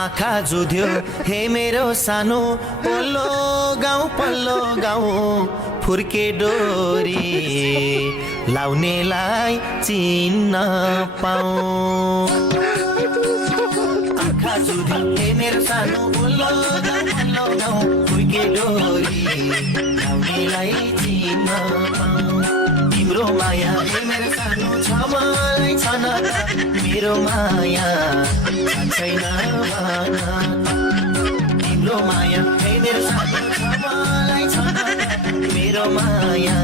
आँखा जुध्यो हे मेरो सानो पल्लो गाउँ फुर्के डोरी लाउनेलाई चिन्न पाऊँ आँखा जुध्यो हे मेरो सानो पल्लो गाउँ फुर्के डोरी लाउनेलाई चिन्न पाऊँ तिम्रो माया हे मेरो सानो छ मलाई छन मेरो माया छैन भन तिम्रो माया हे मेरो सानो छ मलाई छन मेरो माया